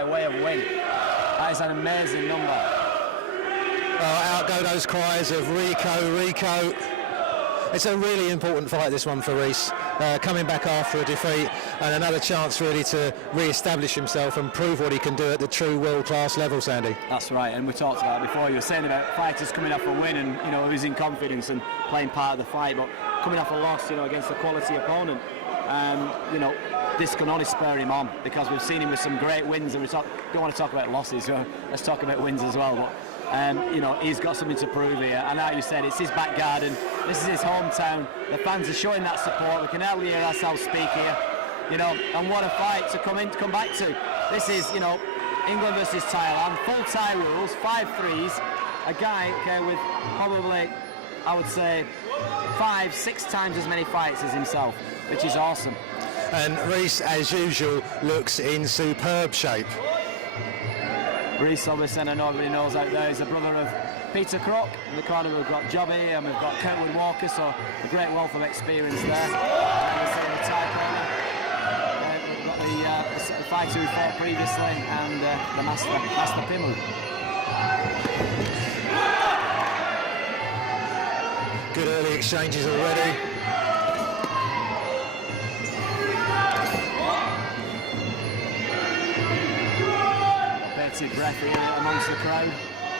by way of win. That is an amazing number. Well, out go those cries of Rico, Rico. It's a really important fight, this one, for Reece. Coming back after a defeat and another chance really to re-establish himself and prove what he can do at the true world-class level, Sandy. That's right, and we talked about it before. You were saying about fighters coming off a win and, you know, losing confidence and playing part of the fight, but coming off a loss, you know, against a quality opponent, you know, this can only spur him on, because we've seen him with some great wins, and we don't want to talk about losses, so let's talk about wins as well. But you know, he's got something to prove here, and like you said, it's his back garden, this is his hometown, the fans are showing that support, we can hardly hear ourselves speak here, you know, and what a fight to come back to. This is, you know, England versus Thailand, full Thai rules, 5-3s, a guy, okay, with probably, I would say, 5-6 times as many fights as himself, which is awesome. And Reece, as usual, looks in superb shape. Reece, obviously, and I know everybody knows out there, he's the brother of Peter Crooke. In the corner we've got Jobby and we've got Kurtwood Walker, so a great wealth of experience there. Obviously in the Thai corner, we've got the fighter who fought previously and the Master Pimu. Good early exchanges already. Breath here amongst the crowd,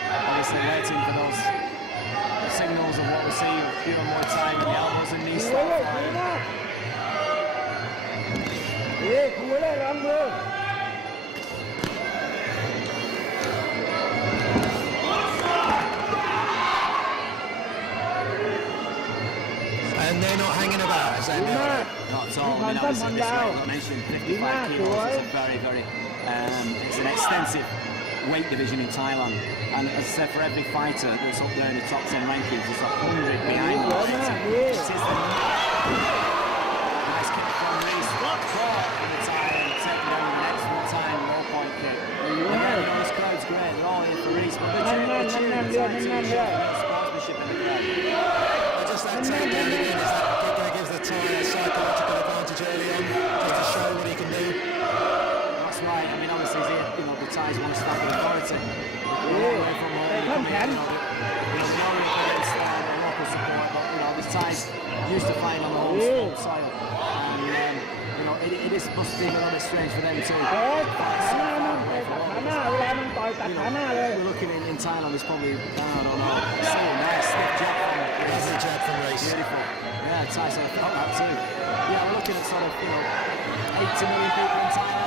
obviously waiting for those signals of what we see of pure Muay Thai and the elbows and knees start flying. And they're not hanging about, is that right? Not at all. I mean, obviously this weight, like I mentioned, 55 kilos, it's a very, it's an extensive weight division in Thailand, and as I said, for every fighter that's up there in the top 10 rankings, there's 100 behind them. It is the nice kick from Reece, caught in the Thailand, taking on an excellent time, low point kick. Again, this crowd's great, they're all here for Reece, but they're cheering the Thai team, sportsmanship in the crowd. Just that takedown again, is that kick that gives the Thai a psychological advantage early on, just to show what he can do. That's right, I mean, obviously, you know, the Thais want to stand with authority. Away from where they come in, you know, against the local support, but, you know, the Thais used to fight on the home soil, and, you know, it must be a little bit strange for them too. We're looking in Thailand, it's probably, I don't know, see a nice stiff jab from Reece. Lovely jab from Reece. Beautiful. Yeah, Thais sort of felt that too. Yeah, we're looking at sort of, you know, 80 million people in Thailand.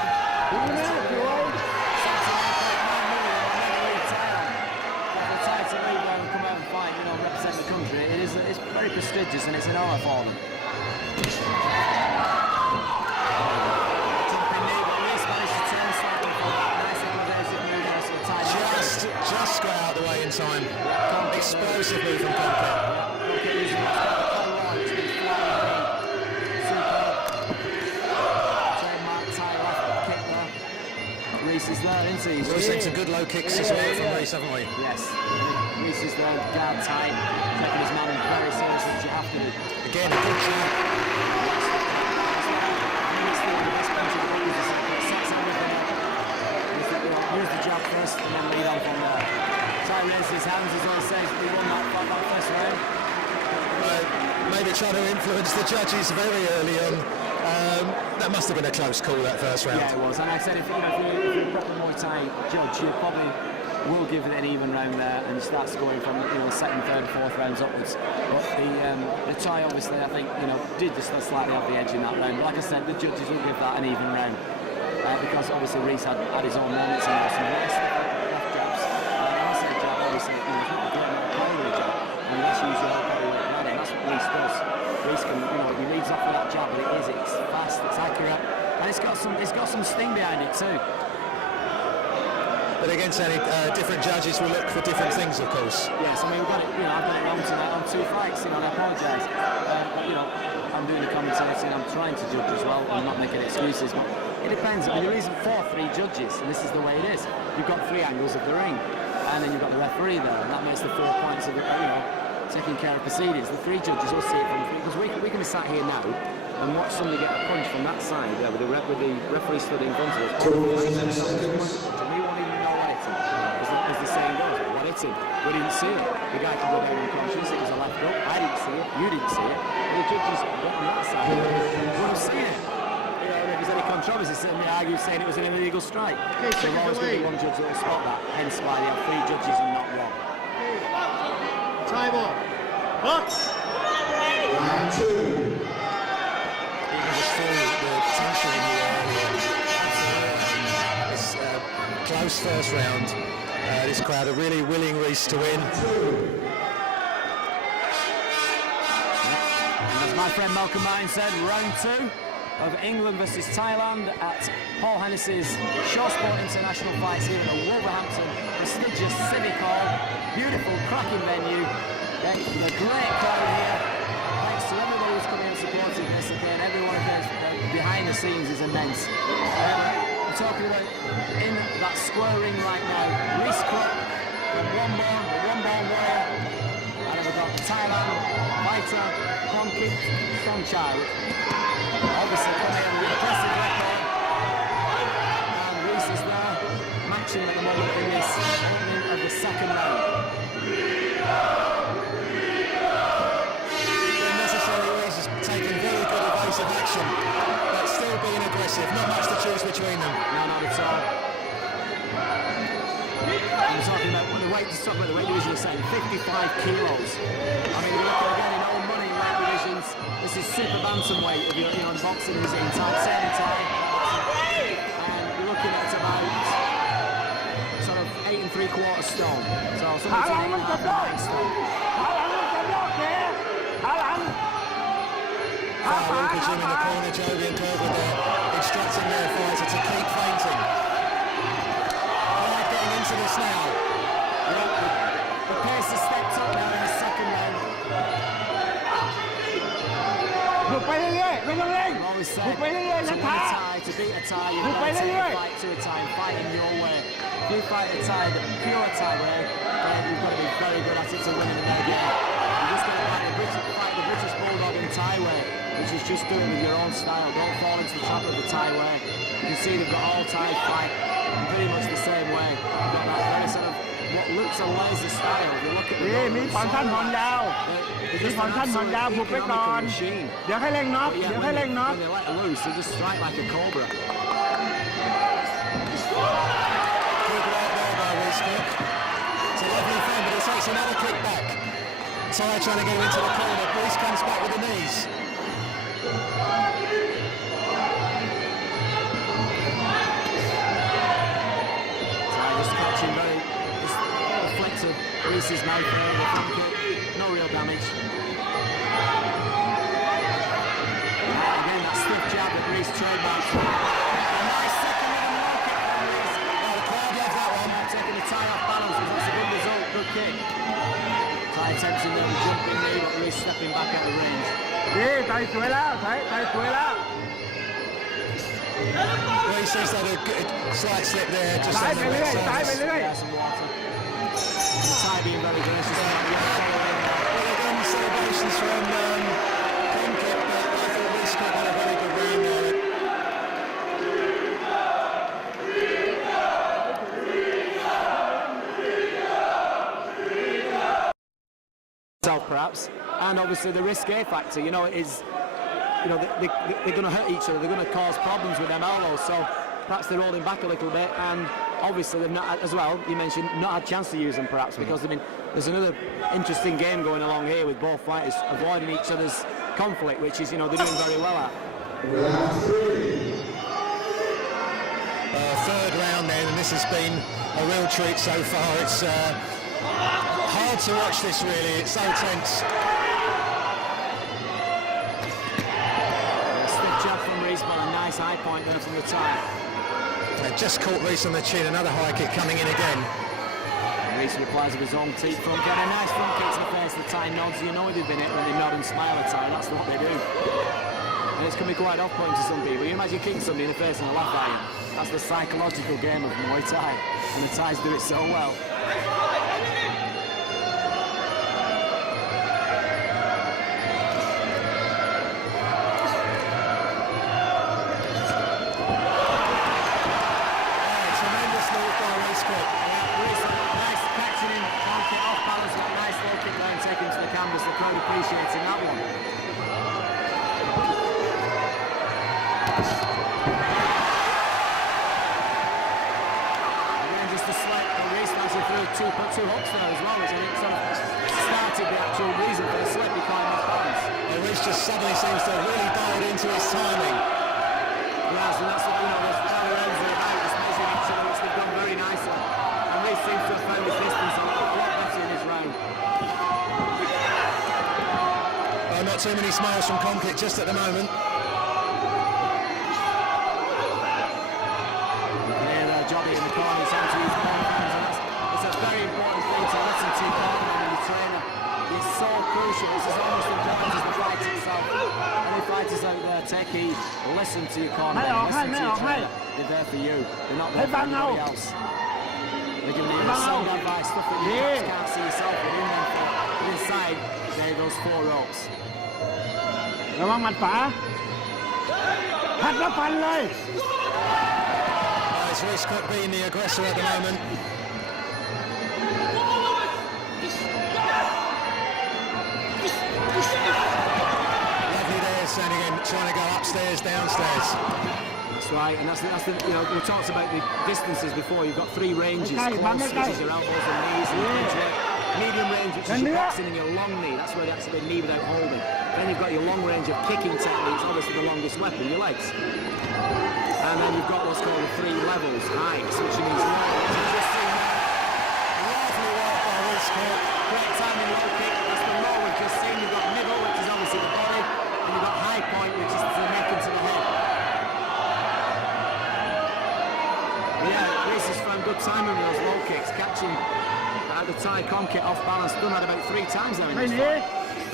The country, it's very prestigious and it's an honour for them. Just got out of the way in time. Explosive move from Komkit. Reece is there, isn't he? We've seen some good low kicks as well from Reece, haven't we? Yes. Reece is there, guard tight, taking his man very seriously, which you have to do. Again, a good jab. Use the jab first and then lead on from there. Thai raises his hands, he's on stage, he won that first round. Maybe trying to influence the judges very early on. That must have been a close call, that first round. Yeah, it was. And I said, if you're a proper Muay Thai judge, you probably will give it an even round there and start scoring from, you know, second, third, fourth rounds upwards. But the Thai, obviously, I think, you know, did just slightly have the edge in that round. But like I said, the judges will give that an even round because obviously Reece had his own moments and some left jabs. When I say jab, obviously, you know, it's not a great primary jab, and that's usually how you and that's what Reece does. Reece can, you know, he leads off with that jab, but it's fast, it's accurate, and it's got some sting behind it too. But against any different judges will look for different things, of course. Yes, I mean, we've got it, you know, I've got it wrong tonight on 2 fights, you know, and I apologise. You know, I'm doing the commentating, I'm trying to judge as well, I'm not making excuses, but it depends. I mean, there isn't 3 judges, and this is the way it is. You've got 3 angles of the ring, and then you've got the referee there, and that makes the 4 points of it, you know, taking care of proceedings. The 3 judges will see it from 3, because we can be sat here now, and watch somebody get a punch from that side there with the referee stood in front of us. And we won't even know what hit him. As the saying goes, what hit him? We didn't see it. The guy could go down unconscious. It was a left hook. I didn't see it. You didn't see it. And the judges got on that side. Would have seen it. You know, if there's any controversy, they argue saying it was an illegal strike. So there's always going to be one judge that will spot that. Hence why they have 3 judges and not 1. Time on. Box. Round 2. It was a full the tension in the area. It's a close first round. This crowd are really willing Reece to win. And as my friend Malcolm Martin said, round 2 of England versus Thailand at Paul Hennessy's Shaw Sport International Fights here at the Wolverhampton prestigious Civic Hall. Beautiful, cracking venue. A great crowd here. Thanks to everybody who's coming and supporting this again. Everyone behind the scenes is immense. We're talking about in that square ring right now. Reece Crooke, the one-born warrior. And then we've got the Thailand fighter, Komkit, obviously coming in with an impressive record. And Reece is there, matching at the moment in this opening of the second round. Reece has taken very good evasive action, but still being aggressive. Not much to choose between them. No, not at all. I'm talking about the weight division is saying 55 kilos. I mean, we're looking again in old money in weight divisions. This is super bantamweight if you're in boxing is in time, same time. And you're looking at about sort of 8 3/4 stone. So something like 9 stone. Luke Jim in the corner, Joby and Kirby there, instructing their fighter to keep fainting. They're getting into this now. The pace has stepped up now in the second round. I've always said, to win a tie, to beat a tie, you've got to take a fight to a tie, fight in your way. If you fight a tie, the pure tie way, then you've got to be very good at it to win in the game. You're just going to fight the British Bulldog in Thai way, which is just do it with your own style. Don't fall into the trap of the Thai way. You can see they've got all Thai fight pretty much the same way. They've got that very sort of what looks a laser style. If you look at the มีผ่อนขั้นผ่อนยาวมีผ่อนขั้นผ่อนยาวบุกไปก่อนเดี๋ยวให้เร่งน็อก When they let loose, they just strike like a cobra. Good right there by Reece Crooke. It's a lovely thing, but it takes another kick back. Ty trying to get him into the corner. Reece comes back with the knees. Ty just catching very reflective. Reece's mouth there, the front kick, no real damage. Again, that stiff jab that Reece trademarks. A nice second round market from Reece. Oh, the crowd loves that one. Taking the Ty off balance, that's a good result, good kick. Ty attempting there with jumping knee, but Reece stepping back out of range. ดีไทยสวยแล้วไทยสวยแล้ว Reece has had a good slight slip there, just ซ้าย on ไป the เรื่อย red ซ้ายไป side. เรื่อย Some water. And Ty being very gracious. Well done, celebrations from Komkit, but I thought Reece Crooke had a very good round there. Perhaps, and obviously the risque factor. You know, is they're going to hurt each other. They're going to cause problems with them elbows. So perhaps they're holding back a little bit, and obviously they've not, as well. You mentioned not had a chance to use them, perhaps because there's another interesting game going along here with both fighters avoiding each other's conflict, which is they're doing very well at. Third round then, and this has been a real treat so far. It's hard to watch this really, it's so tense. Stiff jab from Reece, but a nice high point there from the top. Just caught Reece on the chin, another high kick coming in again. Reece replies with his own teeth front kick, a nice front kick to the face. The Thai nods, you know they've been hit when they nod and smile at Thai, that's what they do. And it's going to be quite off-putting to some people. You imagine kicking somebody in the face and a laugh at you. That's the psychological game of Muay Thai, and the Thais do it so well. hooks there as well, which I think sort of started the actual reason for the slip. He kind of off balance. Reece just suddenly seems to have really dialed into his timing. Yes, and that's, you know, there's other ends of the night, just measuring each other, which they've done very nicely. And Reece seems to have found his distance a lot better in this round. Oh, not too many smiles from Komkit just at the moment. Johnny in the corner, he's on to his corner, and it's a very important thing to listen to your corner and your trainer. It's so crucial. This is almost important as the fight itself. Any fighters out there, take heed, listen to your corner, listen to your trainer. They're there for you. They're not there for anybody else. They're giving you sound advice, stuff that you can't see yourself within them. But inside, there are those 4 ropes. ระวังหมัดขวาพัดแล้วฟันเลย It's Reece Crooke being the aggressor at the moment. Lovely there, standing in, trying to go upstairs, downstairs. That's right, and that's the you know, we talked about the distances before. You've got 3 ranges: close, which is your elbows and knees, and medium range, which is your boxing, and your long knee. That's where that's the knee without holding. Then you've got your long range of kicking techniques, obviously the longest weapon, your legs. And then you've got what's called the 3 levels, heights, which means low. Lovely work by Reece Crooke. Great timing low kick. That's the low we've just seen. You've got middle, which is obviously the body, and you've got high point, which is the neck into the head. But yeah, Reece has found good timing with those low kicks, catching the Thai Komkit off balance. Done that about 3 times now in this fight.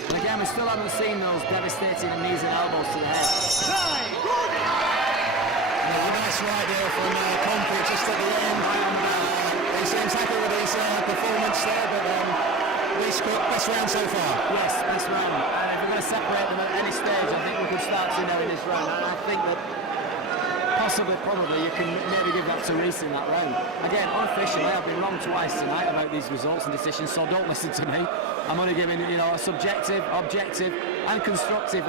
And again, we still haven't seen those devastating knees and elbows to the head. Nice right there from Komkit just at the end. He seems happy with his performance there, but Reece Crooke, best round so far. Yes, best round. And if we're going to separate them at any stage, I think we could start to know in this round. And I think that probably, you can maybe give that to Reece in that round. Again, unofficially, I've been wrong twice tonight about these results and decisions, so don't listen to me. I'm only giving, you know, a subjective, objective, and constructive,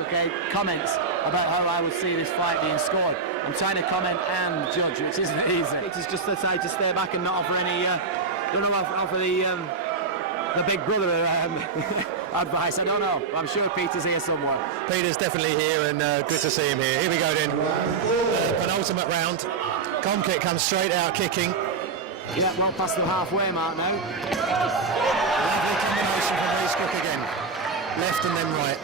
comments about how I would see this fight being scored. I'm trying to comment and judge, which isn't easy. It's just decided to stay back and not offer any, offer the big brother advice. I don't know. I'm sure Peter's here somewhere. Peter's definitely here, and good to see him here. Here we go then. Penultimate round. Komkit comes straight out kicking. Yeah, well past the halfway mark now. Lovely combination from Reece Crooke again. Left and then right.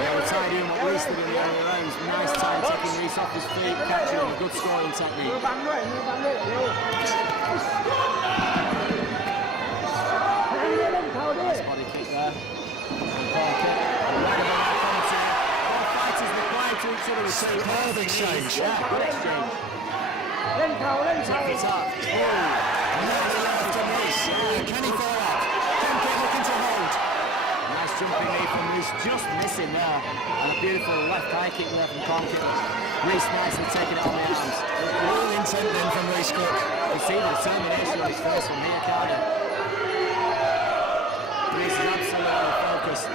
Yeah, we're tied in what Reece did in the early rounds. Nice time taking Reece off his feet, catching him, a good scoring technique. Nice body kick there. Both fighters reply to each other with superb exchange. Yeah, good exchange. Check it out. Lovely left from Reece. Can he follow up? Komkit looking to hold. Nice jumping knee from Reece, just missing there. And a beautiful left high kick there from Komkit. Reece nicely taking it on the arms. Real intent then from Reece Crooke. You see the determination on his face from here, can't you? Reece is absolutely focused. The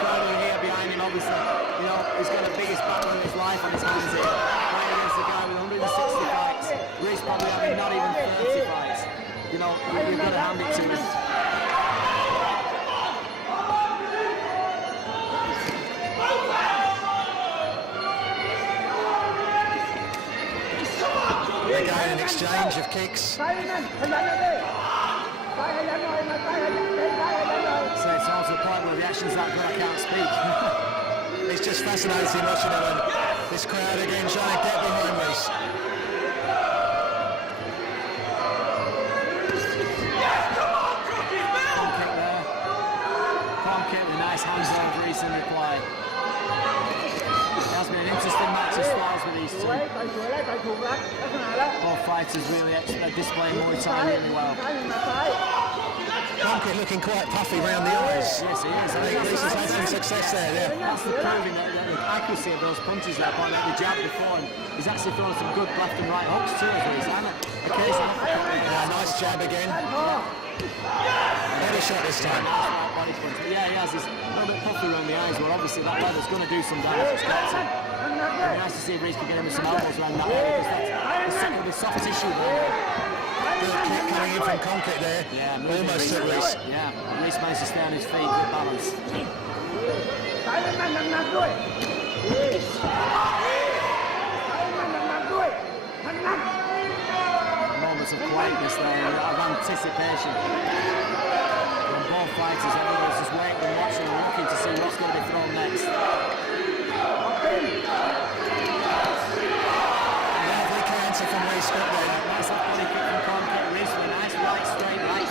crowd are here behind him, obviously. You know, he's got the biggest battle in his life on his hands here. Playing against a guy with 160 fights. Reece probably having not even 30 fights. You know, you've got to hand it to him. Again, an exchange of kicks. So it's also a point where the action's that good I can't speak. It's just fascinating watching him, and this crowd again trying to get behind Reece. Komkit with a nice hands on Reece in reply. It has been an interesting match of styles with these two. Both fighters really displaying Muay Thai really well. Komkit looking quite puffy round the eyes. Yes, he is. I think Reece has had some success there, yeah. That's the proving that the accuracy of those punches that point out the jab before, and he's actually throwing some good left and right hooks too, as Reece. And Nice jab again. Better shot this time. Yeah, he has. He's a little bit puffy around the eyes, well obviously that leather's going to do some damage. It's got to. be nice to see if Reece could get him with some elbows around that area, because that's certainly the soft tissue there. Good kick coming in from Komkit there. Yeah, almost at Reece. Yeah, Reece managed to stay on his feet, good balance. Moments of quietness there, of anticipation. From both fighters, everyone's just waiting and watching and looking to see what's going to be thrown next. Lovely counter from Reece Crooke there. Nice up body kick from Komkit. Reece with a nice right straight right.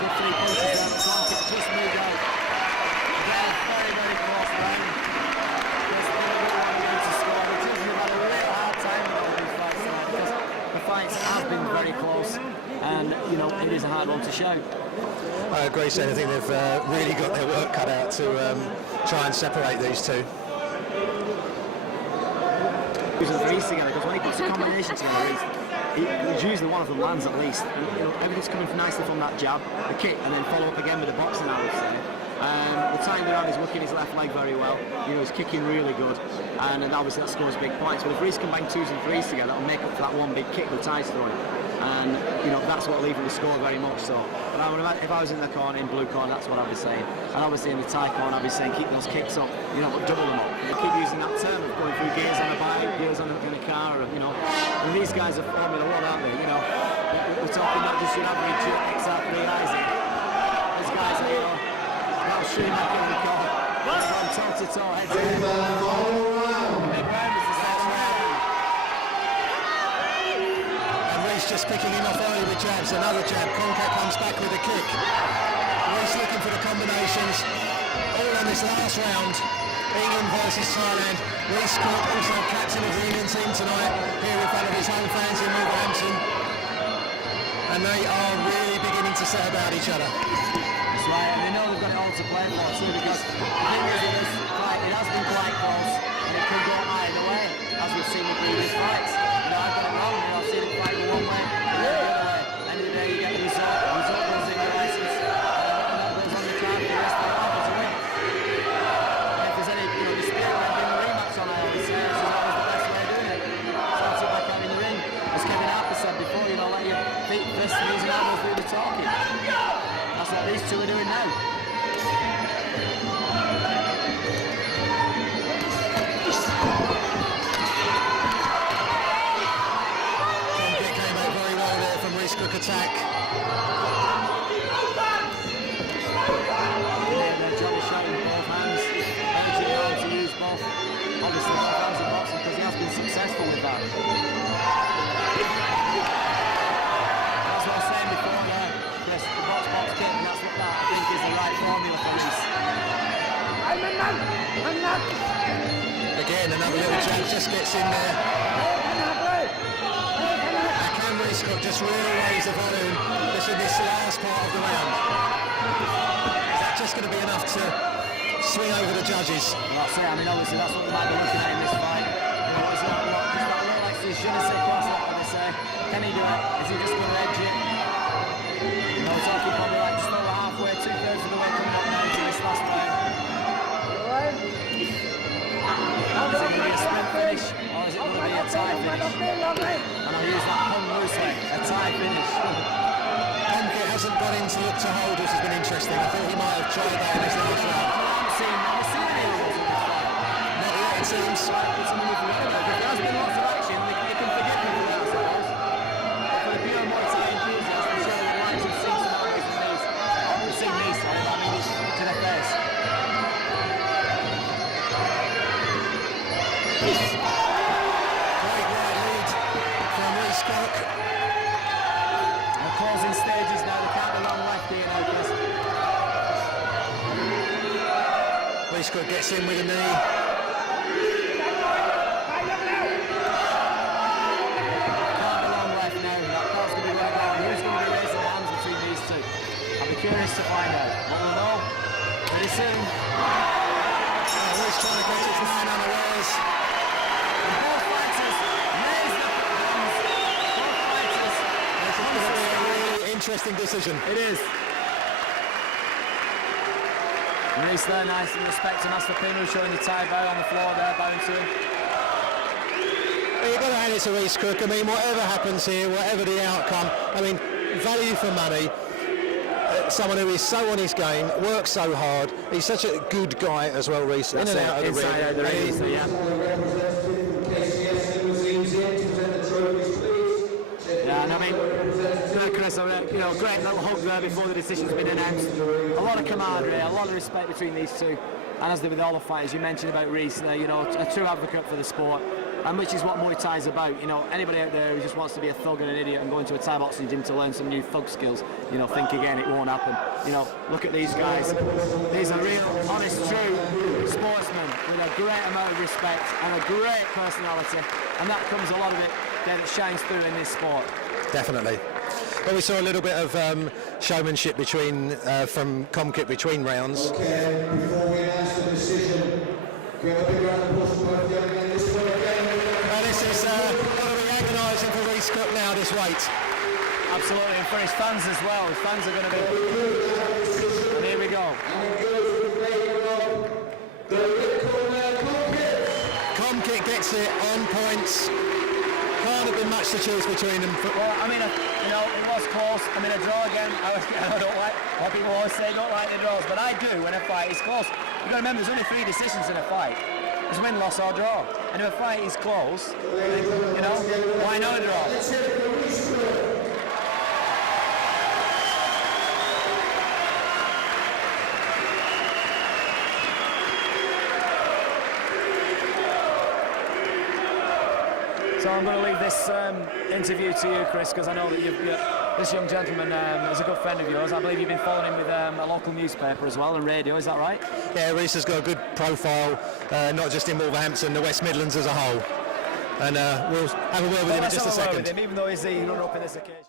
Good 3 punches there from Komkit. Just moved out. Again, very, very close round. Just to score. The Chiefs have had a real hard time with all these fights tonight, because the fights have been very close, and you know it is a hard one to show. I agree, Shane. I think they've really got their work cut out to try and separate these two. Using Reece together, because when he puts a combination together, he's usually one of them lands at least. And, you know, everything's coming nicely from that jab, the kick, and then follow up again with the boxing, I would say. The time around is working his left leg very well. You know, he's kicking really good, and obviously that scores big points. But if Reece can bang 2s and 3s together, that'll make up for that one big kick the Thai's throwing. And you know, that's what leaving the score very much so. But if I was in the corner, in blue corner, that's what I'd be saying. And obviously in the Thai corner, I'd be saying keep those kicks up, you know, but double them up. They keep using that term of going through gears on a bike, gears on in a car, or, you know. And these guys are Formula 1, aren't they? You know, we're talking not just your average XR3 Isaac. These guys are, you know, not shooting back in the car. From toe to toe, head to head. Big round is the start round. Just picking him off early with jabs, another jab. Komkit comes back with a kick. Reece looking for the combinations. All in this last round. England versus Thailand. Reece Crooke, also captain of the England team tonight, here in front of his home fans in Wolverhampton. And they are really beginning to set about each other. That's right, and they know they've got it all to play for too, because the thing is in this fight, it has been quite close, and it could go either way, as we've seen with previous fights. You know, I've got it wrong, you know, I've seen it fight the one way, and the other way. End of the day, you get the result. The result goes in your license, and that goes on the card for the rest of the fight to win. And if there's any, you know, dispute when doing a rematch on all this, this is always the best way of doing it. So sit back out in the ring, as Kevin Harper said before, you know, let your feet, fists, knees and elbows do the talking. That's what these two are doing now. Crooke attack. Their job is showing both hands, urging him to use both. Obviously, both hands in boxing, because he has been successful with that. That's what I was saying before there, Chris. The box kick, and that's what I think is the right formula for Reece. Again, another little jab just gets in there. Reece Crooke just really raise the volume in this last part of the round. Is that just going to be enough to swing over the judges? Well, that's it. I mean, obviously, that's what they might be looking at in this fight. You know, it's not look like je ne sais quoi, that's what they say. Can he do it? Is he just going to edge it? You know, we're talking probably like just over halfway, 2/3 of the way coming up now to this last round. Is it going to be a sprint finish, or is it going to be a tie finish? And I'll use that pun loosely, a tie finish. Komkit hasn't got in to look to hold, which has been interesting. I thought he might have tried that in his last round. I've never seen any of those in this fight. Not yet, it seems. It's something we forget about. There has been lots of action, you can forget people there, I suppose. But for the pure Muay Thai enthusiasts, I'm sure the likes of seen some always in these. We've seen these, sorry, I mean to their face. Closing stages now, they can't be long left here now, Chris. Reece Crooke gets in with a knee. Can't be long left now, that part's going to be worked out. Who's going to be raising their hands between these two? I'll be curious to find out. But we'll know very soon. Reece trying to get his man unawares. Both fighters raise their hands. Both fighters. This is going to be a really interesting decision. It is. Reece there, nice and respect to Master Pino, showing the tie bow on the floor there, bowing to him. You've got to hand it to Reece, Crooke. I mean, whatever happens here, whatever the outcome, I mean, value for money. Someone who is so on his game, works so hard. He's such a good guy as well, Reece. In and out of the ring. Inside out the ring, so yeah. Yeah, and I mean, Chris, you know, great little hug there before the decision's been announced. A lot of camaraderie, a lot of respect between these two. And as with all the fighters, you mentioned about Reece there, you know, a true advocate for the sport. And which is what Muay Thai is about. You know, anybody out there who just wants to be a thug and an idiot and go into a Thai boxing gym to learn some new thug skills, you know, think again, it won't happen. You know, look at these guys. These are real, honest, true sportsmen with a great amount of respect and a great personality. And that comes a lot of it that shines through in this sport. Definitely. Well, we saw a little bit of showmanship between from Komkit between rounds. Okay, before we announce the decision, give a big round of applause for both young men. This one again. This is going to be agonising for Reece Crooke now, this weight. Absolutely, and for his fans as well. His fans are going to be... And here we go. And it goes to the favour of the red corner, Komkit. Komkit gets it on points. Can't have been much to choose between them. Well, I mean, you know, it was close. I mean, a draw again. I don't like what people always say, don't like the draws, but I do when a fight is close. You've got to remember, there's only 3 decisions in a fight. It's win, loss or draw. And if a fight is close, then, you know, why not a draw? So I'm going to leave this interview to you, Chris, because I know that this young gentleman is a good friend of yours. I believe you've been following him with a local newspaper as well and radio, is that right? Yeah, Reece has got a good profile, not just in Wolverhampton, the West Midlands as a whole. And we'll have a word with him in just a second. Even though he's the runner-up in this occasion.